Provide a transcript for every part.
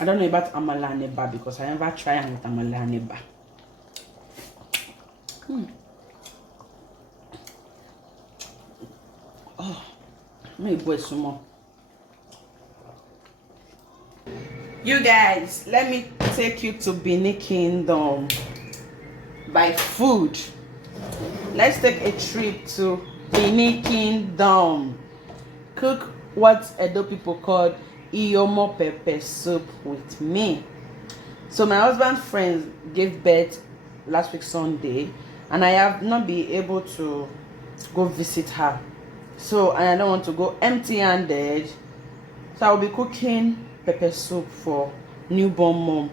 I don't know about amala and eba because I never tried with amala and eba. Oh, maybe boy some more. You guys, let me take you to Benin Kingdom by food. Let's take a trip to Benin Kingdom. Cook what Edo people call Iyomo pepper soup with me. So my husband's friend gave birth last week Sunday, and I have not been able to go visit her. So I don't want to go empty-handed. So I'll be cooking pepper soup for newborn mom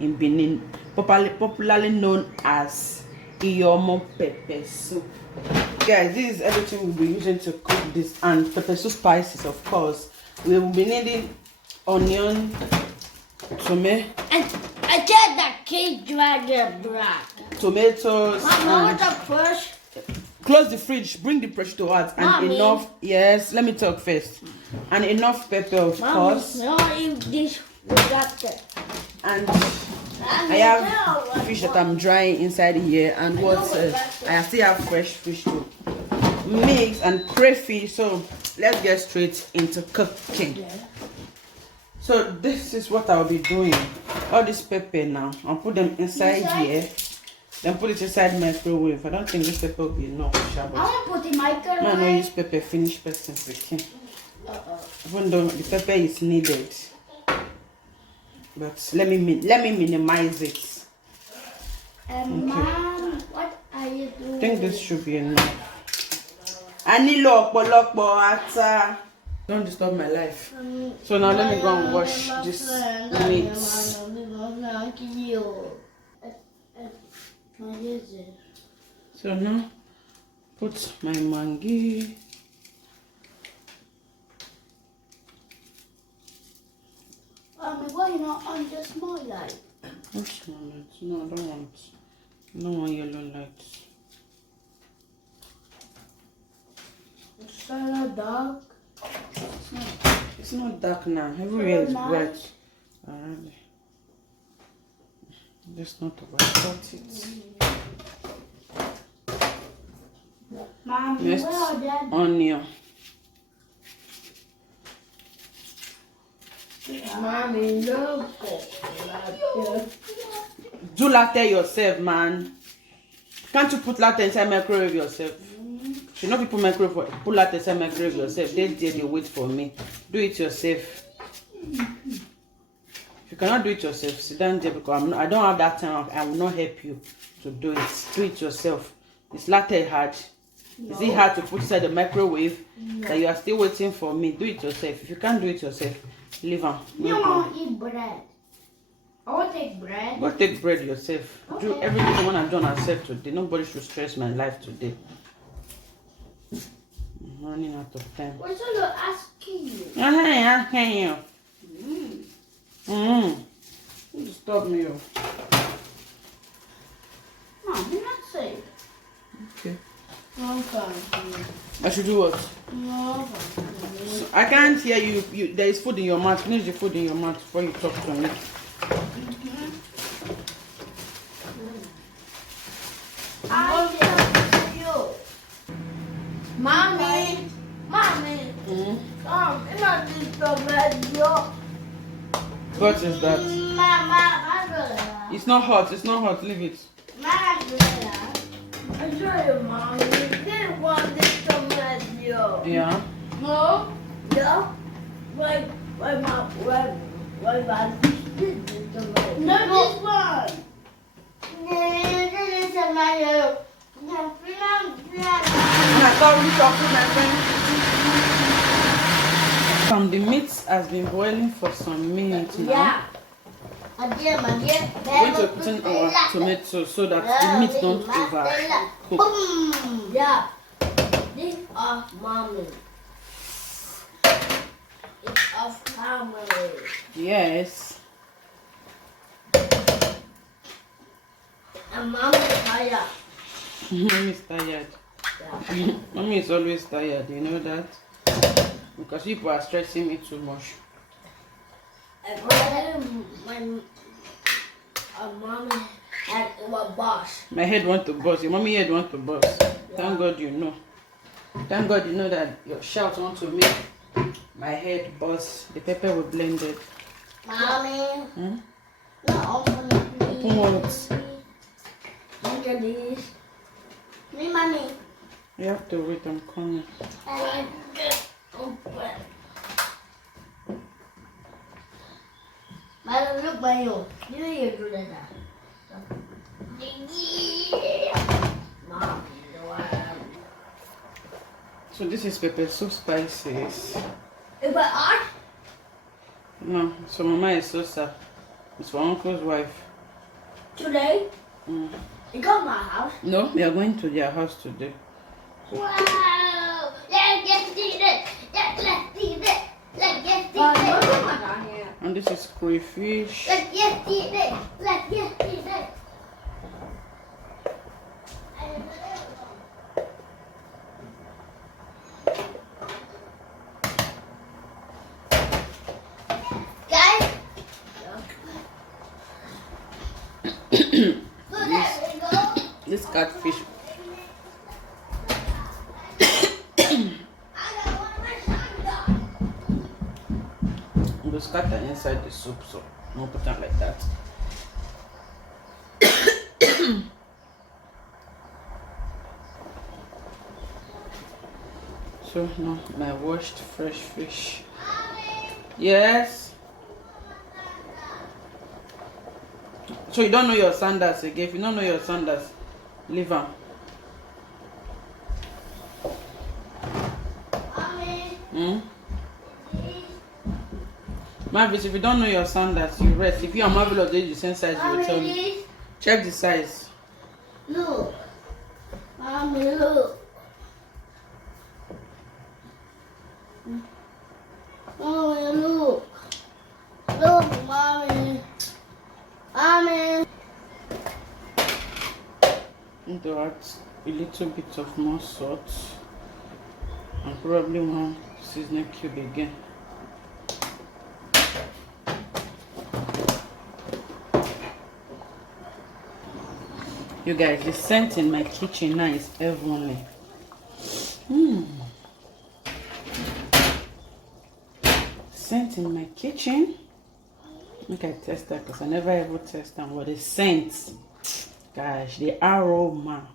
in Benin, popularly known as Iyomo pepper soup. Guys, this is everything we'll be using to cook this, and pepper soup spices, of course. We will be needing onion, tomato. And I said that King Dragon black. Tomatoes. Mama, what the first? Close the fridge. Bring the pressure to heart and Mommy. enough. Yes, let me talk first. And enough pepper, of course. No, if this without it. And I have fish that I'm drying inside here, and what I still have fresh fish to mix and crayfish. So let's get straight into cooking. Yeah. So this is what I'll be doing. All this pepper now, I'll put them inside here, then put it inside microwave. I don't think this pepper will be enough. I want to put in microwave. I know use pepper finish person picking. Even though the pepper is needed, but let me minimize it. Okay. Mom, what are you doing? I think this should be enough. I need lokbo ata. Don't disturb my life. So now let me go and wash this meat. So now put my mangi. Why you not on the small light? What small lights? No, I don't want. No one yellow lights. It's kind of dark. It's not dark now. Everywhere is bright. Alright. Let's not overcut it. Mom, Next, where are they? onion. Mommy, look. Do latte yourself, man. Can't you put latte inside microwave yourself? You know people microwave, put latte inside microwave yourself. They wait for me. Do it yourself. If you cannot do it yourself, sit down there because I don't have that time. I will not help you to do it. Do it yourself. Is latte hard? No. Is it hard to put inside the microwave? No. That you are still waiting for me? Do it yourself. If you can't do it yourself, leave on. You want to eat bread? I want to take bread. Go take bread yourself. Okay. Do everything I want to do on myself today. Nobody should stress my life today. I'm running out of time. What's all asking you? Asking you. You stop me. No, you're not safe. Okay. Okay. I should do what? No. So I can't hear you. There is food in your mouth. Finish the food in your mouth before you talk to me. Mommy. What is that? Mama. It's not hot. It's not hot. Leave it. I tell you, Mommy, you didn't want this tomato. Yeah. No? Yeah? Why my did this tomato? No, this one. This tomato. I thought we talking, my friend. The meat has been boiling for some minutes now. Yeah. We're going to put in our tomatoes so that the meat don't overcook. Yeah. These are mommy. It's a family. Yes. And mommy is tired. Mommy is tired. Yeah. Mommy is always tired, you know that? Because people are stressing me too much. my mommy had a boss. My head want to bust. Your mommy head want to bust. Thank God you know. Thank God you know that your shout want to make my head bust. The pepper will blend it. Mommy. Hmm? No, open it, please. Open what? Look at this. Me, mommy. You have to wait, I'm coming. I like this. Open. Mother, look by you. You do that now. Mom, So this is pepper soup spices. if I ask, No, so mama is so sad. It's for uncle's wife. today, Mm. you come my house. No, we are going to their house today. Wow! Let's see this. Let's see this. Let's see this. And this is crayfish. Let's see this. Let's see this. Guys, so there we go. This catfish. We'll scatter inside the soup, so don't put it like that. So now my washed fresh fish. Yes. So you don't know your sandals again. If you don't know your sandals, leave them. Hmm? Marvis, if you don't know your sandals, you rest. If you are Marvel of the same size, you will tell me. Check the size. Look. Mommy, look. Mommy, look. Look, mommy. Mommy. Need to add a little bit of more salt and probably one seasoning cube again. You guys, the scent in my kitchen now is heavenly. Scent in my kitchen. Make I test that because I never ever test them. But the scent, gosh, the aroma.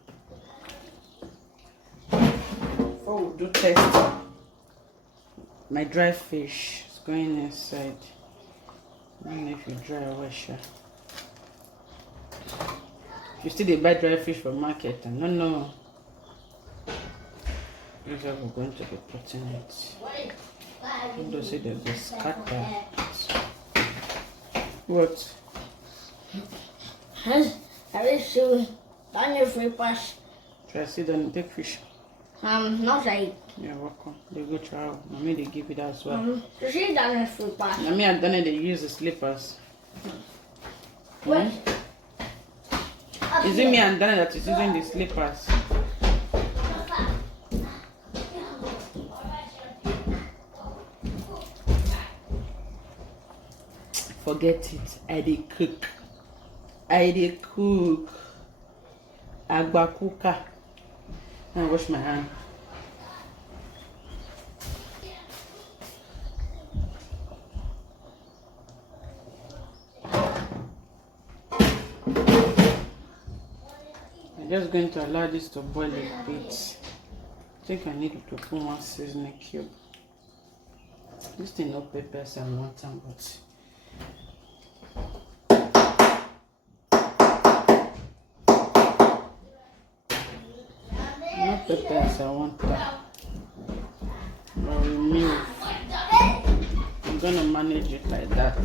Before we do test, my dry fish is going inside. I don't know if you dry or wash it. You still they buy dry fish from market, and no. This is how we're going to be putting it. I'm just say there's a scatter. What? Have you seen Daniel free pass? Try to sit down and take fish. Not like. You're welcome. They go try. Mommy they give it as well. You see Daniel free pass? Mommy and Danny they use the slippers. What? Is it me and Danny that is using the slippers? Forget it. I did cook. Agba cooker. I wash my hand. I'm just going to allow this to boil a bit. I think I need to put one seasoning cube. This thing no peppers and one time, but no peppers I want that. But remove. I'm gonna manage it like that.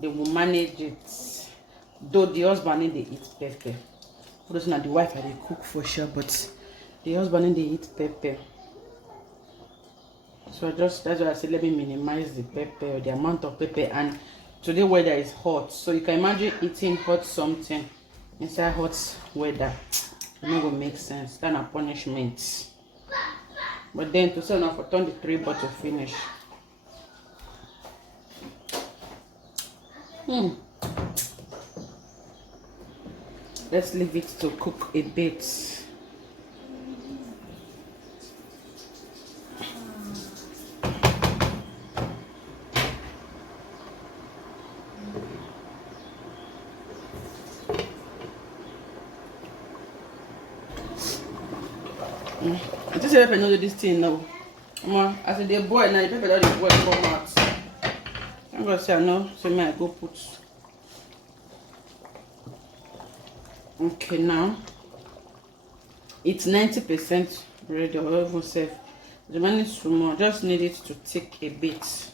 They will manage it. Though the husband need they eat pepper. For those not the wife I they cook for sure, but the husband need they eat pepper. So that's why I say let me minimize the pepper, the amount of pepper. And today weather is hot, so you can imagine eating hot something inside hot weather. It's not gonna make sense. That's a punishment. But then to say enough for turn the 3 bottle finish. Let's leave it to cook a bit. I just say pepper no do this thing now. As they boil now, the pepper don't dey boil come out. I'm gonna say I know, so may I go put. Okay, now it's 90% ready, or even safe. The remaining small, just need it to take a bit.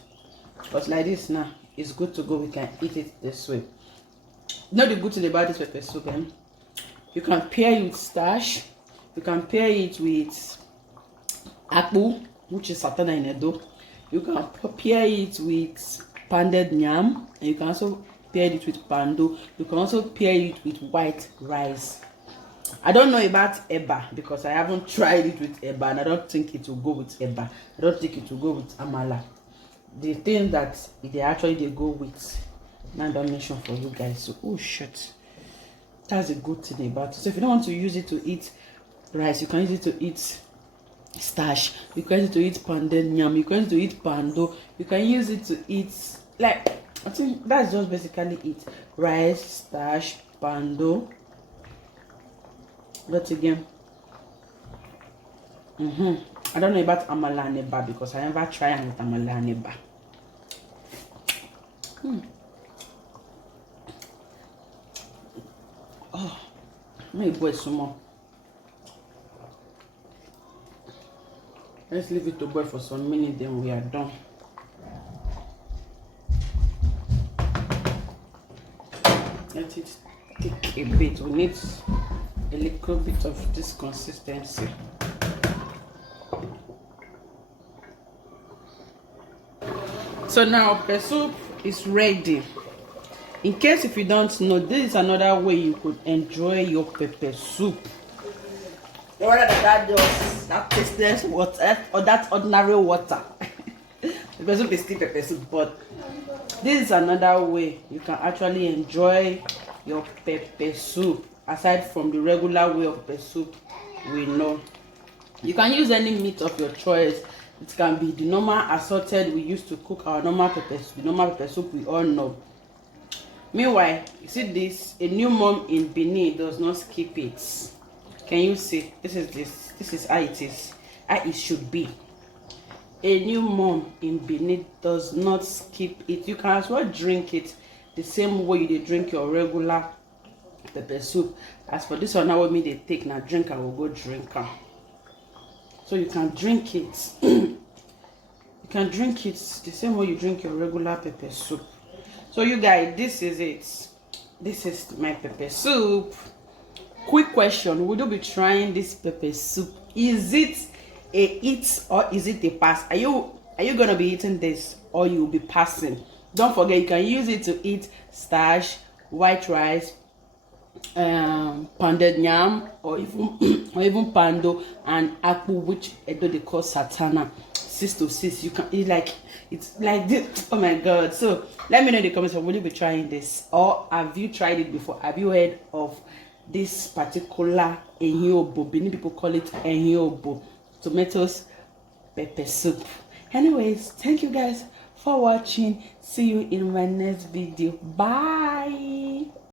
But like this now, it's good to go. We can eat it this way. You know the good thing about this pepper soup, you can pair it with starch. You can pair it with akpu, which is satana in Edo. You can pair it with pounded yam, and you can also pair it with pando. You can also pair it with white rice. I don't know about eba because I haven't tried it with eba, and I don't think it will go with eba. I don't think it will go with amala. The thing that they actually go with, now I don't mention for you guys. So oh shit, that's a good thing about it. So if you don't want to use it to eat rice, you can use it to eat starch. You can use it to eat pounded yam. You can use it to eat pando. You can use it to eat, like, I think that's just basically it. Rice, starch, pando. What again? I don't know about amala and eba because I never tried with amala and eba. Oh, let me boil some more. Let's leave it to boil for some minutes, then we are done. Let it take a bit. We need a little bit of this consistency. So now the soup is ready. In case if you don't know, this is another way you could enjoy your pepper soup. Rather than that tasteless water or that ordinary water. The soup is still pepper soup, but this is another way you can actually enjoy your pepper soup aside from the regular way of pepper soup we know. You can use any meat of your choice. It can be the normal assorted we used to cook our normal pepper soup, the normal pepper soup we all know. Meanwhile, you see this, a new mom in Benin does not skip it. Can you see? This is how it is, how it should be. A new mom in Benin does not skip it. You can as well drink it the same way you drink your regular pepper soup. As for this one, now what me they take now drink, I will go drink. So you can drink it. You can drink it the same way you drink your regular pepper soup. So you guys, this is it. This is my pepper soup. Quick question: would you be trying this pepper soup? Is it a eat or is it a pass? Are you gonna be eating this or you'll be passing? Don't forget you can use it to eat starch, white rice, pounded yam, or even pando and akpu, which they call satana. 6 to 6. You can eat it's like this. Oh my god. So let me know in the comments, will you be trying this, or have you tried it before? Have you heard of this particular ehiobo? Benin people call it ehiobo, tomatoes pepper soup. Anyways, thank you guys for watching. See you in my next video. Bye.